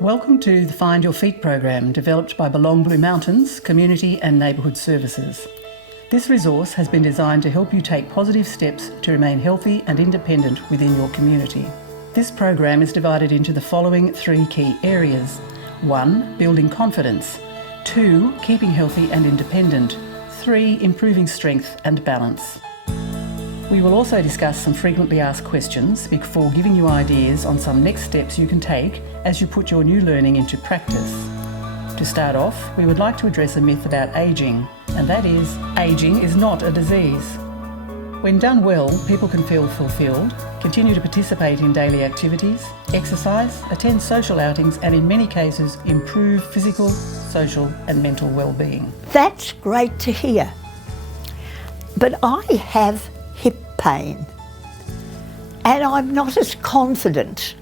Welcome to the Find Your Feet program developed by Belong Blue Mountains Community and Neighbourhood Services. This resource has been designed to help you take positive steps to remain healthy and independent within your community. This program is divided into the following 3 key areas. 1. Building confidence. 2. Keeping healthy and independent. 3. Improving strength and balance. We will also discuss some frequently asked questions before giving you ideas on some next steps you can take as you put your new learning into practice. To start off, we would like to address a myth about ageing, and that is, ageing is not a disease. When done well, people can feel fulfilled, continue to participate in daily activities, exercise, attend social outings, and in many cases improve physical, social and mental well-being. That's great to hear. But I have hip pain, and I'm not as confident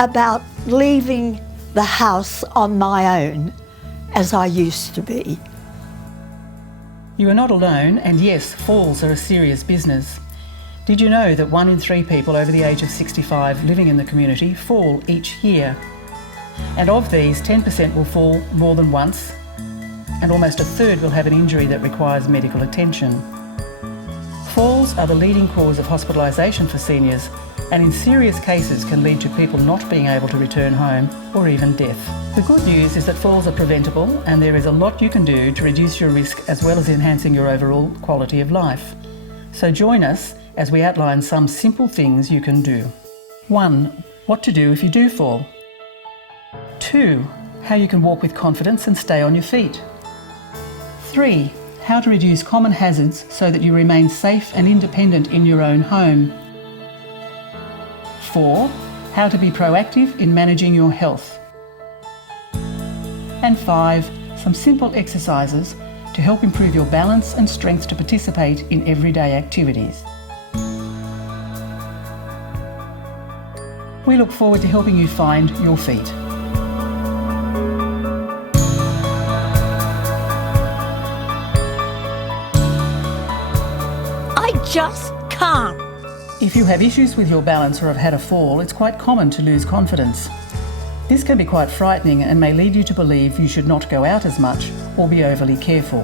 about leaving the house on my own as I used to be. You are not alone, and yes, falls are a serious business. Did you know that 1 in 3 people over the age of 65 living in the community fall each year? And of these, 10% will fall more than once, and almost a third will have an injury that requires medical attention. Falls are the leading cause of hospitalisation for seniors, and in serious cases can lead to people not being able to return home or even death. The good news is that falls are preventable, and there is a lot you can do to reduce your risk as well as enhancing your overall quality of life. So join us as we outline some simple things you can do. 1. What to do if you do fall. 2. How you can walk with confidence and stay on your feet. 3. How to reduce common hazards so that you remain safe and independent in your own home. 4. How to be proactive in managing your health. And 5. Some simple exercises to help improve your balance and strength to participate in everyday activities. We look forward to helping you find your feet. Just can't. If you have issues with your balance or have had a fall, it's quite common to lose confidence. This can be quite frightening and may lead you to believe you should not go out as much or be overly careful.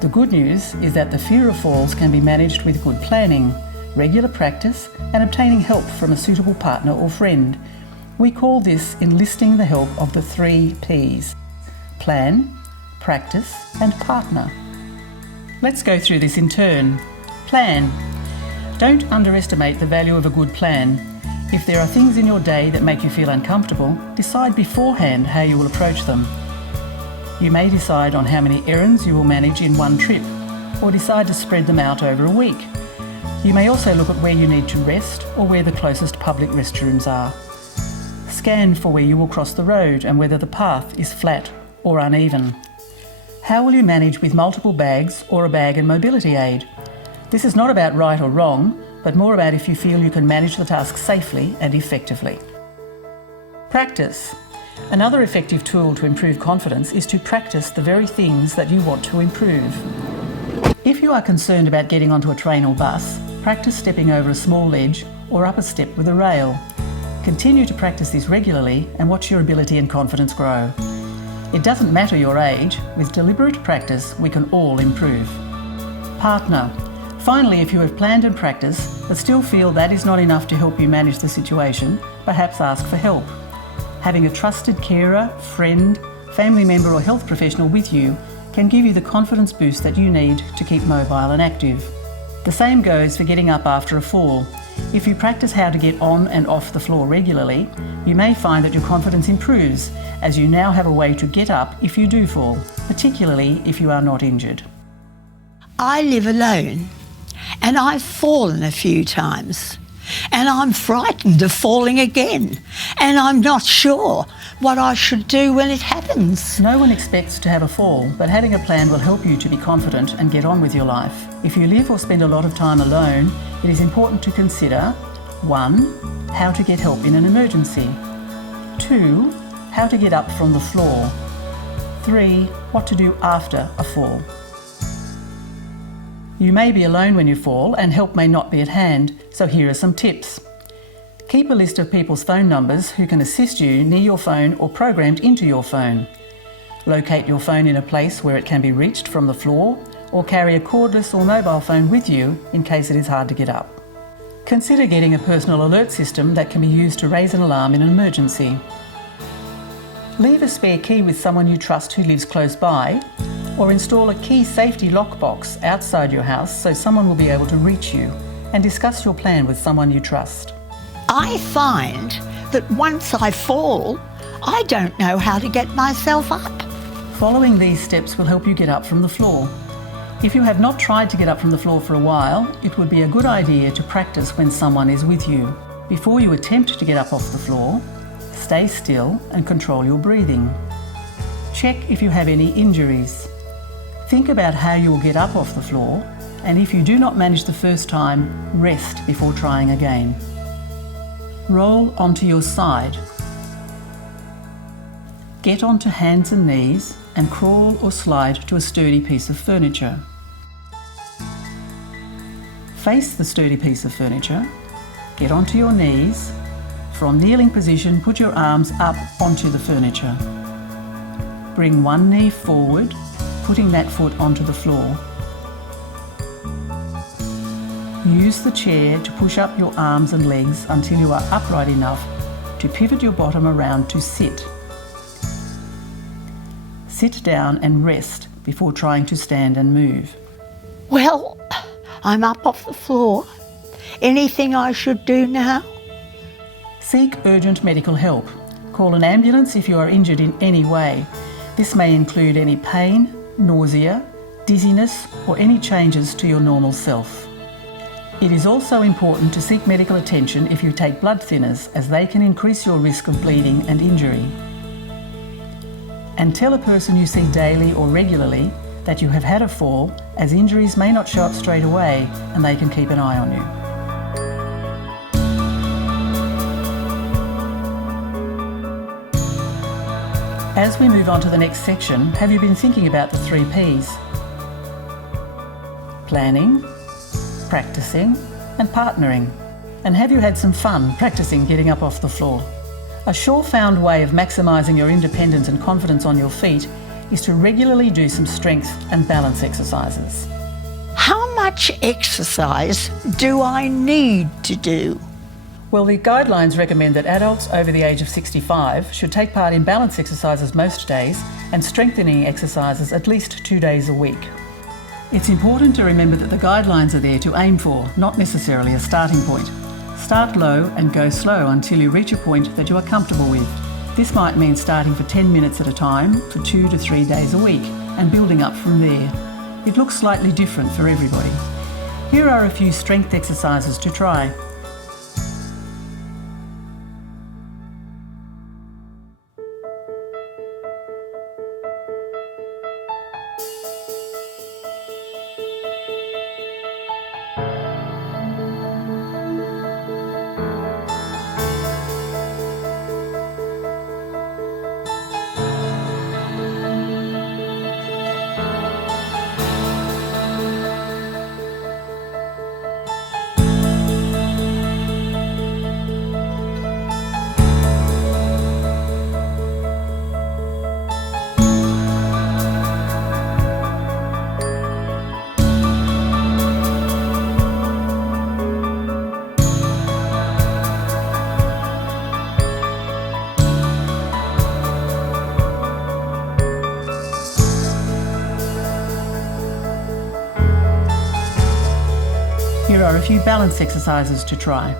The good news is that the fear of falls can be managed with good planning, regular practice and obtaining help from a suitable partner or friend. We call this enlisting the help of the 3 P's: plan, practice and partner. Let's go through this in turn. Plan. Don't underestimate the value of a good plan. If there are things in your day that make you feel uncomfortable, decide beforehand how you will approach them. You may decide on how many errands you will manage in one trip, or decide to spread them out over a week. You may also look at where you need to rest or where the closest public restrooms are. Scan for where you will cross the road and whether the path is flat or uneven. How will you manage with multiple bags or a bag and mobility aid? This is not about right or wrong, but more about if you feel you can manage the task safely and effectively. Practice. Another effective tool to improve confidence is to practice the very things that you want to improve. If you are concerned about getting onto a train or bus, practice stepping over a small ledge or up a step with a rail. Continue to practice this regularly and watch your ability and confidence grow. It doesn't matter your age, with deliberate practice we can all improve. Partner. Finally, if you have planned and practiced, but still feel that is not enough to help you manage the situation, perhaps ask for help. Having a trusted carer, friend, family member or health professional with you can give you the confidence boost that you need to keep mobile and active. The same goes for getting up after a fall. If you practice how to get on and off the floor regularly, you may find that your confidence improves, as you now have a way to get up if you do fall, particularly if you are not injured. I live alone, and I've fallen a few times, and I'm frightened of falling again, and I'm not sure what I should do when it happens. No one expects to have a fall, but having a plan will help you to be confident and get on with your life. If you live or spend a lot of time alone, it is important to consider 1. How to get help in an emergency. 2. How to get up from the floor. 3. What to do after a fall. You may be alone when you fall and help may not be at hand, so here are some tips. Keep a list of people's phone numbers who can assist you near your phone or programmed into your phone. Locate your phone in a place where it can be reached from the floor, or carry a cordless or mobile phone with you in case it is hard to get up. Consider getting a personal alert system that can be used to raise an alarm in an emergency. Leave a spare key with someone you trust who lives close by, or install a key safety lockbox outside your house so someone will be able to reach you, and discuss your plan with someone you trust. I find that once I fall, I don't know how to get myself up. Following these steps will help you get up from the floor. If you have not tried to get up from the floor for a while, it would be a good idea to practice when someone is with you. Before you attempt to get up off the floor, stay still and control your breathing. Check if you have any injuries. Think about how you will get up off the floor, and if you do not manage the first time, rest before trying again. Roll onto your side. Get onto hands and knees and crawl or slide to a sturdy piece of furniture. Face the sturdy piece of furniture. Get onto your knees. From kneeling position, put your arms up onto the furniture. Bring one knee forward, putting that foot onto the floor. Use the chair to push up your arms and legs until you are upright enough to pivot your bottom around to sit. Sit down and rest before trying to stand and move. Well, I'm up off the floor. Anything I should do now? Seek urgent medical help. Call an ambulance if you are injured in any way. This may include any pain, nausea, dizziness, or any changes to your normal self. It is also important to seek medical attention if you take blood thinners, as they can increase your risk of bleeding and injury. And tell a person you see daily or regularly that you have had a fall, as injuries may not show up straight away and they can keep an eye on you. As we move on to the next section, have you been thinking about the 3 Ps? Planning, practicing, and partnering. And have you had some fun practicing getting up off the floor? A sure-found way of maximising your independence and confidence on your feet is to regularly do some strength and balance exercises. How much exercise do I need to do? Well, the guidelines recommend that adults over the age of 65 should take part in balance exercises most days and strengthening exercises at least 2 days a week. It's important to remember that the guidelines are there to aim for, not necessarily a starting point. Start low and go slow until you reach a point that you are comfortable with. This might mean starting for 10 minutes at a time for 2 to 3 days a week and building up from there. It looks slightly different for everybody. Here are a few strength exercises to try. Here are a few balance exercises to try.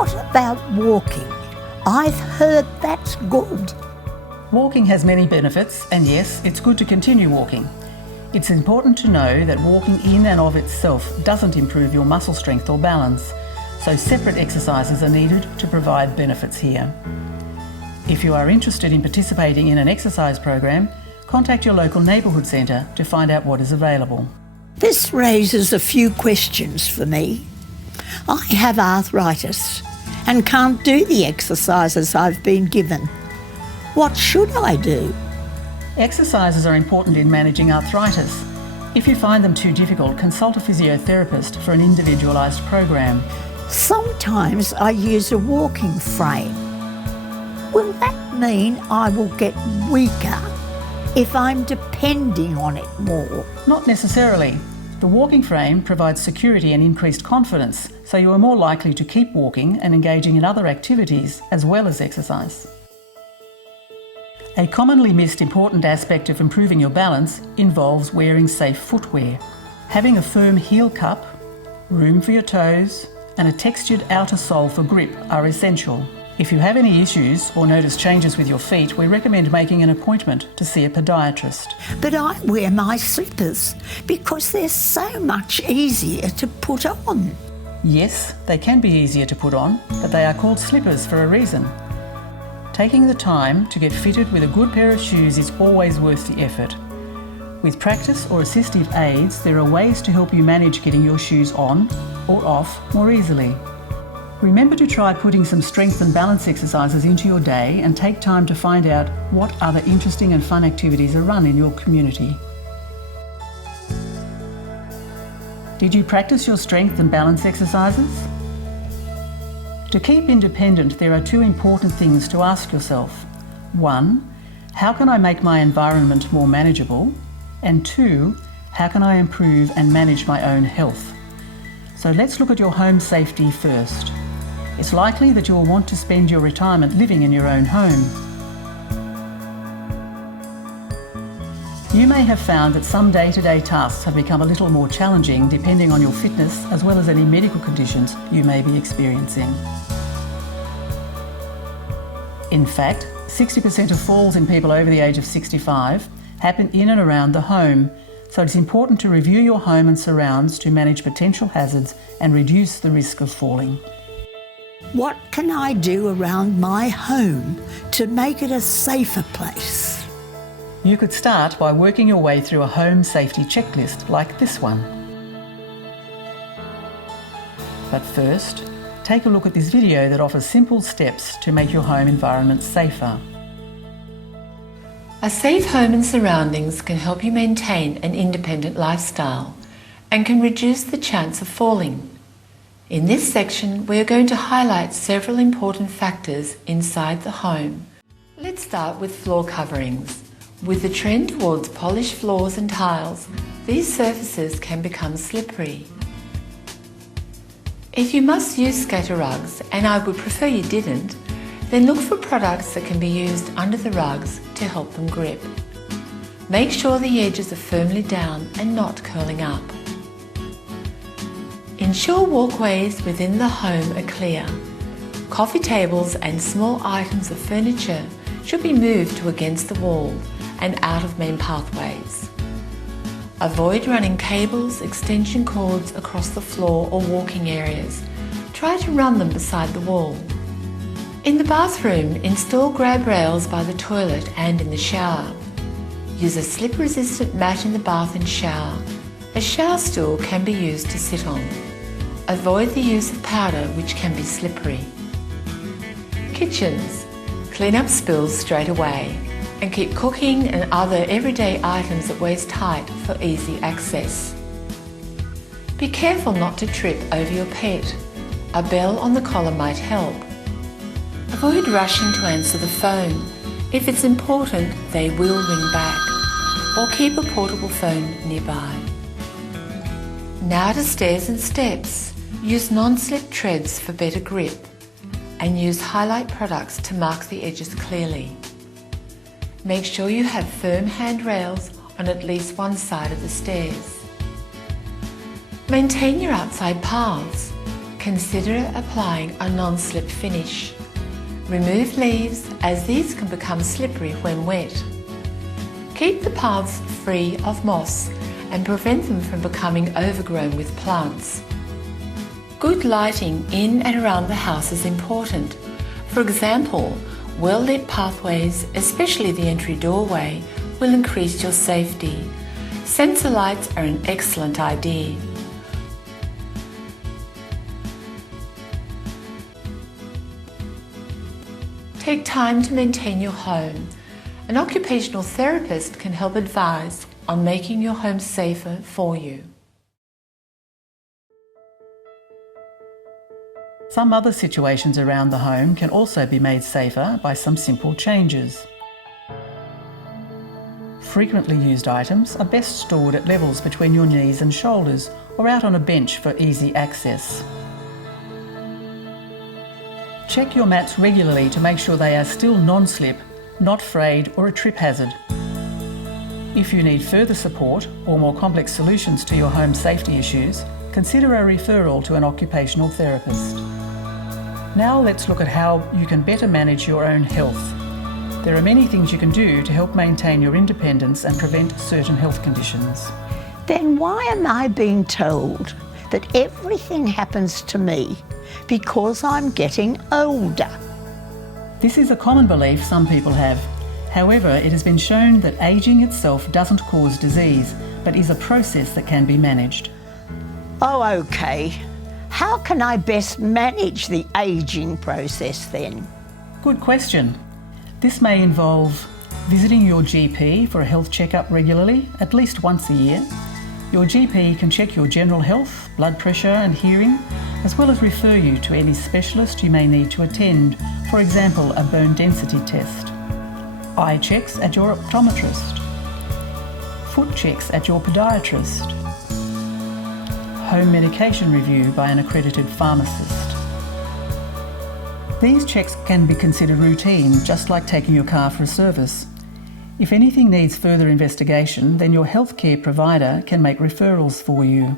What about walking? I've heard that's good. Walking has many benefits, and yes, it's good to continue walking. It's important to know that walking in and of itself doesn't improve your muscle strength or balance, so separate exercises are needed to provide benefits here. If you are interested in participating in an exercise program, contact your local neighbourhood centre to find out what is available. This raises a few questions for me. I have arthritis and can't do the exercises I've been given. What should I do? Exercises are important in managing arthritis. If you find them too difficult, consult a physiotherapist for an individualised program. Sometimes I use a walking frame. Will that mean I will get weaker if I'm depending on it more? Not necessarily. The walking frame provides security and increased confidence, so you are more likely to keep walking and engaging in other activities as well as exercise. A commonly missed important aspect of improving your balance involves wearing safe footwear. Having a firm heel cup, room for your toes, and a textured outer sole for grip are essential. If you have any issues or notice changes with your feet, we recommend making an appointment to see a podiatrist. But I wear my slippers because they're so much easier to put on. Yes, they can be easier to put on, but they are called slippers for a reason. Taking the time to get fitted with a good pair of shoes is always worth the effort. With practice or assistive aids, there are ways to help you manage getting your shoes on or off more easily. Remember to try putting some strength and balance exercises into your day and take time to find out what other interesting and fun activities are run in your community. Did you practice your strength and balance exercises? To keep independent, there are two important things to ask yourself. 1, how can I make my environment more manageable? And 2, how can I improve and manage my own health? So let's look at your home safety first. It's likely that you'll want to spend your retirement living in your own home. You may have found that some day-to-day tasks have become a little more challenging depending on your fitness as well as any medical conditions you may be experiencing. In fact, 60% of falls in people over the age of 65 happen in and around the home, so it's important to review your home and surrounds to manage potential hazards and reduce the risk of falling. What can I do around my home to make it a safer place? You could start by working your way through a home safety checklist like this one. But first, take a look at this video that offers simple steps to make your home environment safer. A safe home and surroundings can help you maintain an independent lifestyle and can reduce the chance of falling. In this section, we are going to highlight several important factors inside the home. Let's start with floor coverings. With the trend towards polished floors and tiles, these surfaces can become slippery. If you must use scatter rugs, and I would prefer you didn't, then look for products that can be used under the rugs to help them grip. Make sure the edges are firmly down and not curling up. Ensure walkways within the home are clear. Coffee tables and small items of furniture should be moved to against the wall and out of main pathways. Avoid running cables, extension cords across the floor or walking areas. Try to run them beside the wall. In the bathroom, install grab rails by the toilet and in the shower. Use a slip-resistant mat in the bath and shower. A shower stool can be used to sit on. Avoid the use of powder, which can be slippery. Kitchens. Clean up spills straight away and keep cooking and other everyday items at waist height for easy access. Be careful not to trip over your pet. A bell on the collar might help. Avoid rushing to answer the phone. If it's important, they will ring back, or keep a portable phone nearby. Now to stairs and steps. Use non-slip treads for better grip and use highlight products to mark the edges clearly. Make sure you have firm handrails on at least one side of the stairs. Maintain your outside paths. consider applying a non-slip finish. Remove leaves as these can become slippery when wet. Keep the paths free of moss and prevent them from becoming overgrown with plants. Good lighting in and around the house is important. For example, well-lit pathways, especially the entry doorway, will increase your safety. Sensor lights are an excellent idea. Take time to maintain your home. An occupational therapist can help advise on making your home safer for you. Some other situations around the home can also be made safer by some simple changes. Frequently used items are best stored at levels between your knees and shoulders or out on a bench for easy access. Check your mats regularly to make sure they are still non-slip, not frayed or a trip hazard. If you need further support or more complex solutions to your home safety issues, consider a referral to an occupational therapist. Now let's look at how you can better manage your own health. There are many things you can do to help maintain your independence and prevent certain health conditions. Then why am I being told that everything happens to me because I'm getting older? This is a common belief some people have. However, it has been shown that ageing itself doesn't cause disease, but is a process that can be managed. Oh, okay. How can I best manage the ageing process then? Good question. This may involve visiting your GP for a health checkup regularly, at least once a year. Your GP can check your general health, blood pressure and hearing, as well as refer you to any specialist you may need to attend, for example, a bone density test. Eye checks at your optometrist. Foot checks at your podiatrist. Home medication review by an accredited pharmacist. These checks can be considered routine, just like taking your car for a service. If anything needs further investigation, then your healthcare provider can make referrals for you.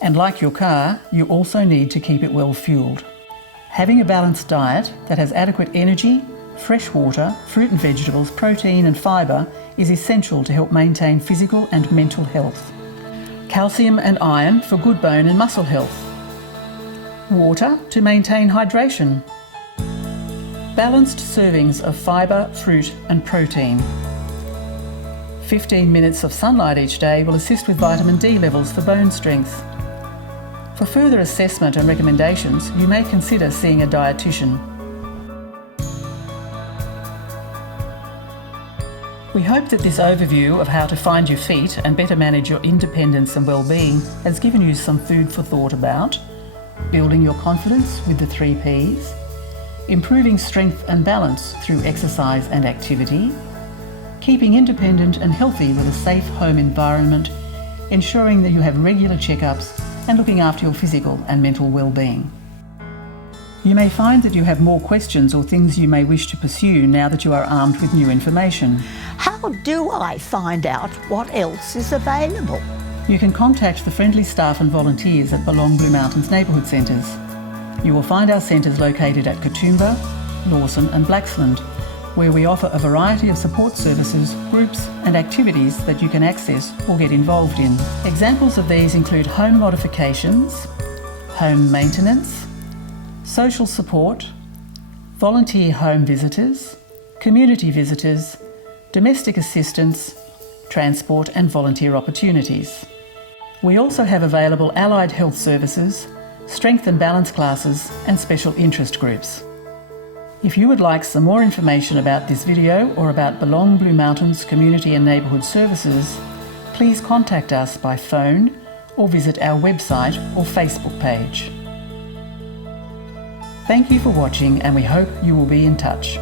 And like your car, you also need to keep it well fueled. Having a balanced diet that has adequate energy, fresh water, fruit and vegetables, protein and fibre is essential to help maintain physical and mental health. Calcium and iron for good bone and muscle health. Water to maintain hydration. Balanced servings of fibre, fruit and protein. 15 minutes of sunlight each day will assist with vitamin D levels for bone strength. For further assessment and recommendations, you may consider seeing a dietitian. We hope that this overview of how to find your feet and better manage your independence and well-being has given you some food for thought about building your confidence with the 3 Ps, improving strength and balance through exercise and activity, keeping independent and healthy with a safe home environment, ensuring that you have regular checkups and looking after your physical and mental well-being. You may find that you have more questions or things you may wish to pursue now that you are armed with new information. How do I find out what else is available? You can contact the friendly staff and volunteers at Belong Blue Mountains Neighbourhood Centres. You will find our centres located at Katoomba, Lawson and Blaxland, where we offer a variety of support services, groups and activities that you can access or get involved in. Examples of these include home modifications, home maintenance, social support, volunteer home visitors, community visitors, domestic assistance, transport and volunteer opportunities. We also have available allied health services, strength and balance classes and special interest groups. If you would like some more information about this video or about Belong Blue Mountains Community and Neighbourhood Services, please contact us by phone or visit our website or Facebook page. Thank you for watching and we hope you will be in touch.